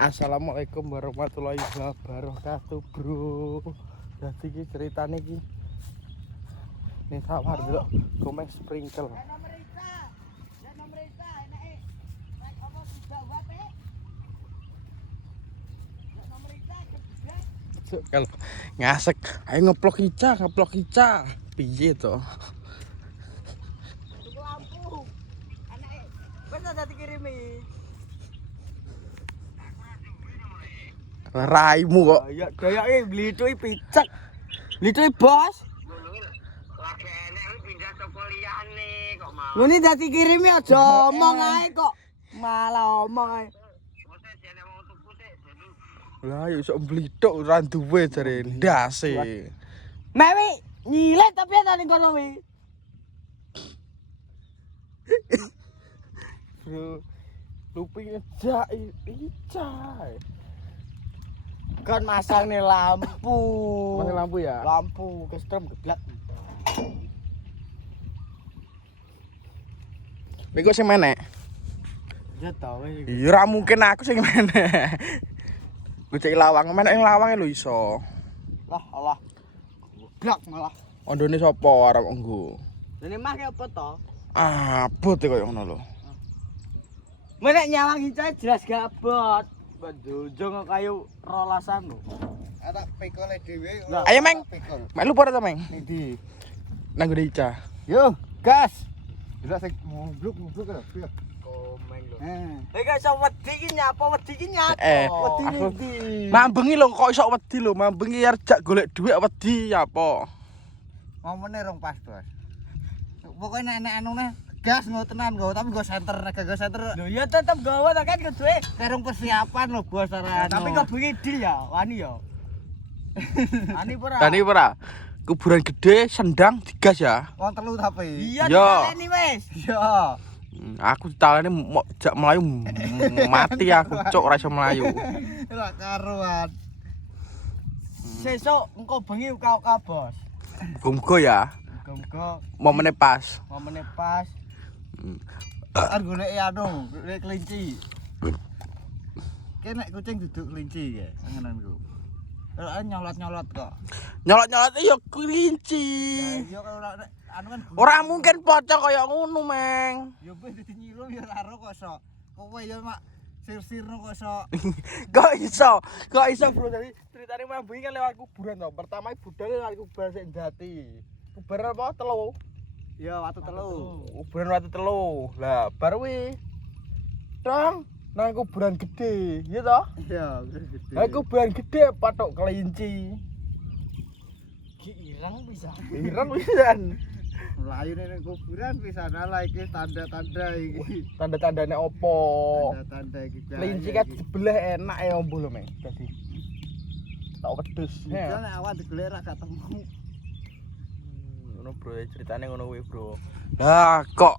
Assalamualaikum warahmatullahi wabarakatuh, bro. Jadi iki ceritane iki ning sawah delok komeng sprinkle. Kalau ngasek, ayo ngeplok Ica. Piye to? Tuku lampu. Anake wis ada dikirimi. Raimu kok. Ya dayake blithuki picek. Blithuki bos. Lagi enek pindah toko liyane kok mau. Ngene dadi kirimi aja omong ae kok. Malah omong ae. Mosok jane mau tuku sik dulu. Lah yo iso mblithuk ora duwe jare ndase. Mewi nyilet tapi ana ning kono wi. Bro, lupi ngejak Ica. Kan masang nih lampu. Masang lampu ya? Lampu kestrem geblak. Bego sing menek. Ya tau wis. Ya ora mungkin aku sing menek. Gocek lawang, menek ing lawange lho iso. Lah Allah. Geblak malah. Ondone sapa arep nggo? Dene mah ki apa to? Abot e koyo ngono lho. Menek nyawang Ica jelas gak abot. Bandunjung kayu rolasan lho. Ada pikole dhewe. Ayo, Meng. Pikol. Mek lu pada ta, Meng? Ndi? Nang gede Ica. Yo, gas. Delok sing mubluk lho. Komeng lho. Eh. Gak iso wedi ki nyapa, wedi ki nyapa. Wedi aku ndi? mambengi lho kok iso wedi lho, mambengi arep jak golek dhuwit wedi apa? Momone rong pas, Bos. Pokoke nek anune gas nggo tenan nggo, tapi nggo senter, nek nggo senter Lho ya tetep gawa ta kan kuduwe. karung persiapan lho, Bos, ora. Tapi kok bengi deal ya, wani ya. Wani ora? Tani ora. Kuburan gede sendang digas ya. wong telu tapi. Iya Yo. ditaleni wis. Yo. Aku ditalane mau jak melayu mati aku cok ora iso melayu. Ora karuan. Sesuk engko bengi uka-uka bos. Muga-muga ya Muga-muga momene pas. momene pas. Arep golek anu, golek kelinci. Nek kucing duduk kelinci ya, ngenanku. Ora nyolot-nyolot kok. Nyolot-nyolot ya kelinci. Yo kalau anu kan Ora mungkin pocong kaya ngono, Meng. yo wis dadi nyilu yo karo kok sok. Kowe yo mak sir-sirno kok sok. Kok iso, Bro. Jadi ceritane mambengi kan lewat kuburan to. Pertama budal lewat kuburan sing Jati. Kuburan apa? Telu. Yo watu telu. Kuburan watu telu. Lah, bar kuwi dong nang kuburan gede, iya toh? Yo gede. Lah kuburan gede patok kelinci. Ki ireng bisa. Ireng pisan. Melayu ning kuburan pisan ala iki tanda-tanda iki. Tanda-tandane opo? Tanda-tanda iki. Kelinci kan dibelah enak ya ombo lho, Meng. Dadi tak wedhus. Bisa nek awak digolek ra gak temu. Ngono, Bro, ceritane ngono kuwi, Bro. Lah, kok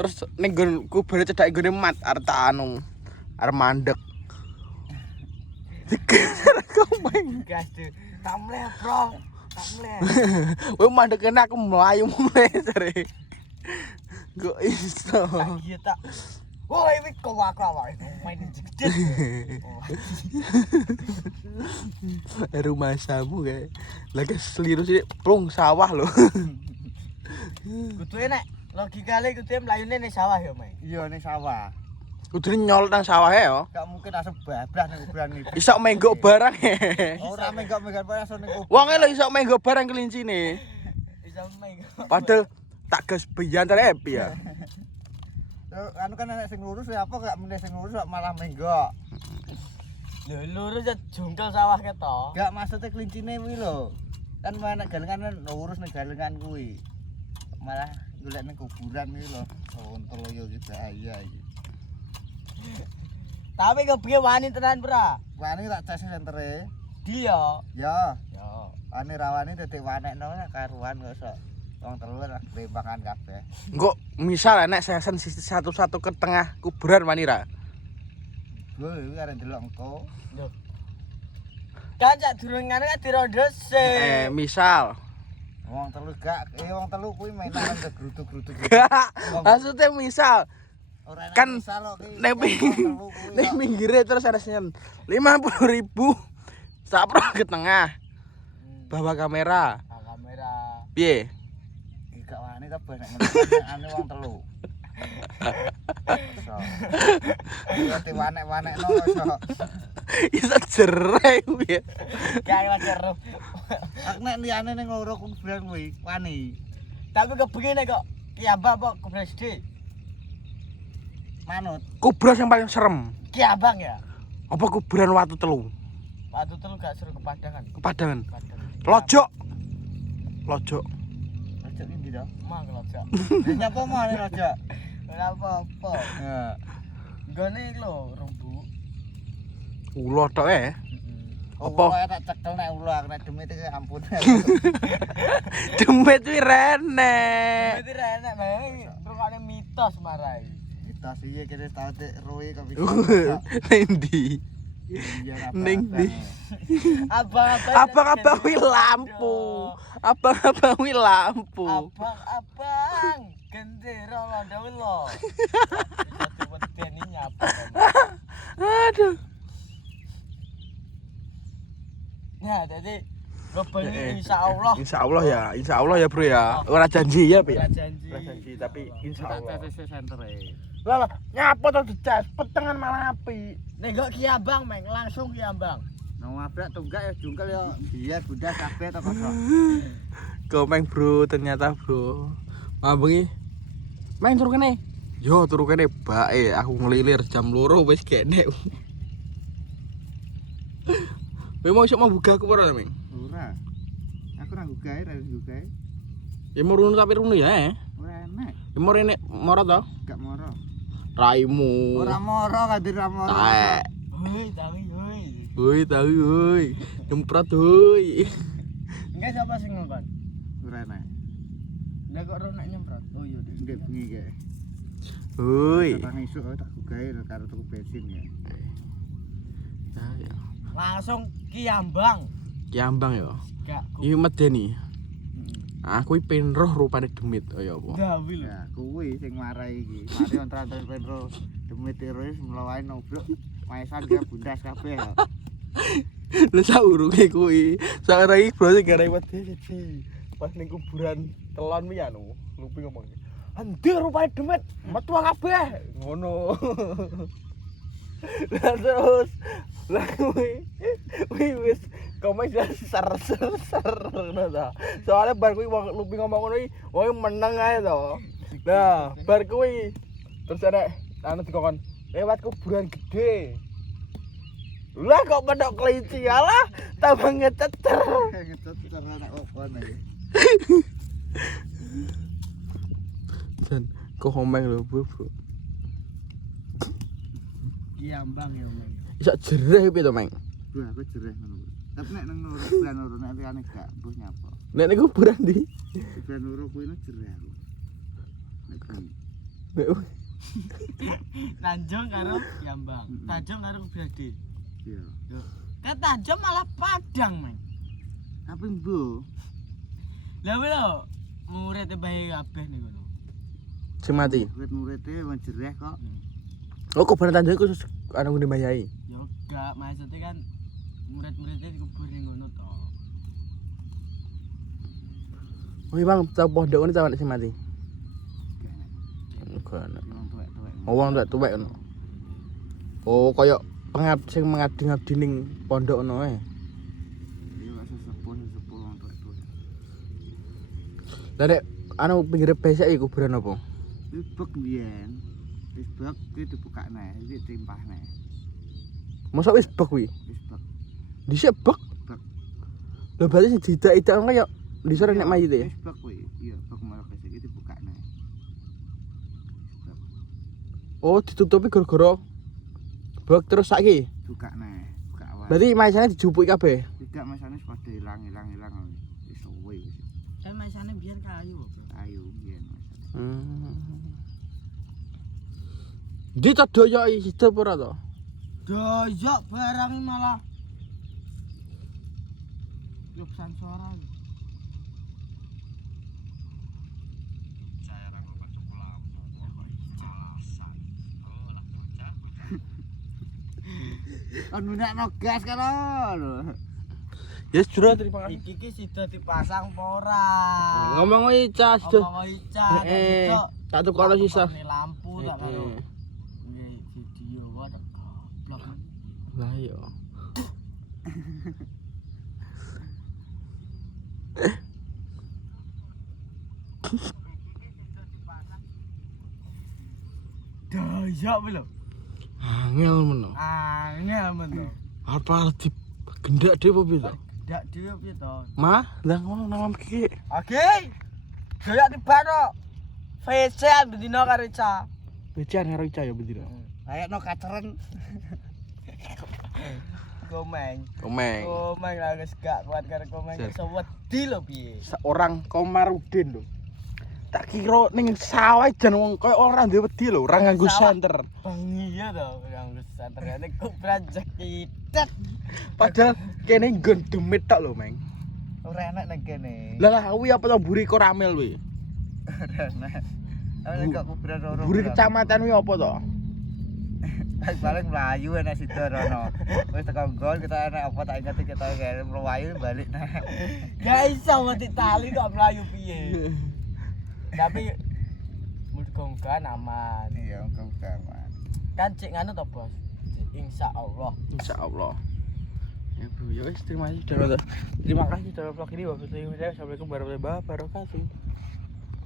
terus ning nggon kuburan cedhake nggone mat arep tak anu. Arep mandek. Dikejar komeng. Gas tuh. Tamle bro. Tamle. Kowe mandek kene aku mlayu mulai jare. Kok iso? Iya tak. Woi wis kok aku awake main jedit. Rumah samu kayak lagi seliru sih plung sawah lho. Kuduwe nek logikane kuduwe mlayune ning sawah ya, Meng. Iya ning sawah. Kudune nyolot nang sawah ya. Gak mungkin asem bablas ning kuburan iki. Iso menggok barang. Ora menggok-menggok panas ning kuburan. Wonge lho iso menggok barang kelincine. Bisa Meng. Padahal tak gas biyantar happy ya. Anu kan nek sing lurus ya apa gak meneh sing lurus kok malah menggok. Lho lurus ya jungkel sawah keto. Gak maksudnya kelincine kuwi lho. Kan mana galengan lurus ning galengan kuwi. Malah golek ning kuburan kuwi lho. Ontol yo iki bahaya iki. Tapi kepiye wani tenan, Bra? Wani tak cas sentere. Dia. Ya, Yo. wani rawani dadi wanekno karuan kok sok. Wong telu lah lembangan kabeh. Engko misal nek sesen satu-satu ke tengah kuburan wani ra. Gue iki arep delok engko. Lho. Kan sak durungane kan dirondo sik. Misal Wong telu gak, wong telu kuwi mainan gegrutuk-grutuk. Gak, maksudnya misal Ora enak Kan bisa lho ki. Ning pinggirnya terus ada senyum 50.000 sapro ke tengah bawa kamera kamera. piye Gak wani kabeh nek ane wong telu. So. Yo diwanek-wanekno iso. iso jereng piye Kayak wajar. Aku nek liyane ning loro kuburan kuwi wani. Tapi kepengine kok kiambang apa kuburan gede? Manut. kuburan yang paling serem Kiambang ya. apa kuburan Watu Telu Waktu itu gak seru kepadangan. kepadangan Kepadangan. lojok lojok Rojok iki to. Mang lojok. Nyapa mana rojok? Ora apa-apa. Ya. Gone lho rumbu. ulo tok Apa? Apa tak cekel nek ulo aku nek demit iki ampun. demit kuwi rene Itu enak bae. Rungokne mitos marai. Mitos iki kene tau tek roe kok ning ndi Ning ndi? abang-abang kuwi lampu abang-abang kuwi lampu Abang-abang gendera londo lho. Satu wedeni nyapa. aduh Ya, jadi ngebengi insyaallah. Insyaallah ya bro ya ora janji ya Pi Ora janji. ora janji tapi insyaallah TTC center e. lah nyapa to dicas petengan malah api Nek gak kiambang meng langsung kiambang. Nang abrak tunggak ya jungkel ya biar bunda kabeh to kok. komeng bro ternyata bro mabengi main turu kene yo turu kene bae aku ngelilir jam 2 wis kene kowe mau iso buka aku ora meng Ora. Aku ra gugae, ra gugae. ya mau runu tapi runu ya Ora enak. ya mau rene moro to Gak moro. raimu Ora moro kadir ra moro. taek Hoi, tawi hoi. woi tahu woi nyemprot woi Enggak siapa sing ngongkon? Ora enak. Lah kok ora nek nyemprot. Oh iya deh. Ndek bengi kae. woi Tang isuk tak gugae karo tuku bensin ya. Langsung kiambang. kiambang yo Gak iki medeni aku iki pengen roh rupane demit kaya apa gawi lho. Ya kuwi sing marai iki. Mari ontran-ontran penro demit teroris mlawae nobrok. Maesan dia bundas kabeh ya. lha saurunge kuwi sarai bro sing gara wedi siji pas ning kuburan telon wi anu lupi ngomong endi rupane demit metu kabeh ngono lah terus lah kuwi wis komen ser ngono ta soalnya bar kuwi wong lupi ngomong ngono iki wong meneng ae to nah bar kuwi terus ada anu dikon lewat kuburan gede lah kok pedok kelinci alah tambah ngeceter Ngetet cara nek opo nek. dan kok homeng lho bro Kiambang ya meng. iso jereh piye to meng Wah, aku jereh ngono. Tapi nek nang kuburan loro nek liyane gak mbuh nyapa. nek ning kuburan ndi Kuburan loro kuwi no jereh aku. Nek bengi. Tanjung karo kiambang. Tanjung karo Brade. Iya. Kan Tanjung malah Padang meng. Tapi mbuh. Lah kuwi lho murid bae kabeh niku lho. sing mati Murid-muride wong jereh kok. oh kuburan tanjung iku anu ngene mbayai Yo gak maksudnya kan murid-muridnya dikubur ning ngono to. oh iya bang tau pondok ini tau nek sing mati Gak. enggak ana Wong tuwek-tuwek. oh wong tuwek ngono oh kaya sing mengabdi ning pondok ngono ae Iya kok sesepuh wong tuwek-tuwek. lah nek anu pinggir besek iki kuburan apa Ibek biyen. Ibek ki dibukakne, iki timpahne. mosok wis bek kuwi Ibek. dhisik bek Bek. lho berarti sing didak-idak kaya disore nek mayit e Ibek kuwi. Iya, bek malah iki dibukakne. Ibek. oh ditutupi gara-gara bek terus saiki Bukakne. Buka awal. berarti mayitane dijupuki kabeh Tidak masane padha ilang. Wis suwe wis. Kan masane biyen kayu kok. Ayo biyen masane. Ndi to doyoki hidup ora to? Doyok barang malah yuk sansoran. Kon gunakno gas kan lho. Ya sudah terima kasih. Iki sida dipasang apa ora? Ngomong Ica sudah. Ngomong Ica, Tak tukar sisa. lampu tak karo. Video wae goblok. Lah yo. Daya lho. Angel meno. Angel men to. Apa di gendak dhewe apa piye to? Ndak dhewe piye to? Mah, lah ngono nama iki. Oke. Daya tibano. VC bendino karo Ica. Becian karo Ica ya bendina. Kayakno kaceren. Komeng. Komeng. Komeng lah wis gak kuat karo komeng iso wedi lho piye. Seorang Komarudin lho. Tak kira ning sawah jan wong koyo ora duwe wedi lho, ora nganggo Sawah. senter. Bang iya to yang besar ternyata kubran jekitet. Padahal kene nggon demit tok lho, Meng. Ora enak nang kene. Lah kuwi apa to mburi koramil kuwi? Ora enak. Aku kok kuburan loro. Mburi kecamatan kuwi apa to? Paling melayu enak situ rono. Wis teko gol kita enak apa tak ingat kita kene mlayu balik nek. Gak iso mati tali kok melayu piye. Tapi mudah-mudahan aman. Iya, keutamaan. Kan cek nganu to, Bos. Insyaallah. Insyaallah. Ya bro, ya wis terima kasih sudah nonton. Terima kasih sudah vlog ini. Wabillahi taufiq. Assalamualaikum warahmatullahi wabarakatuh.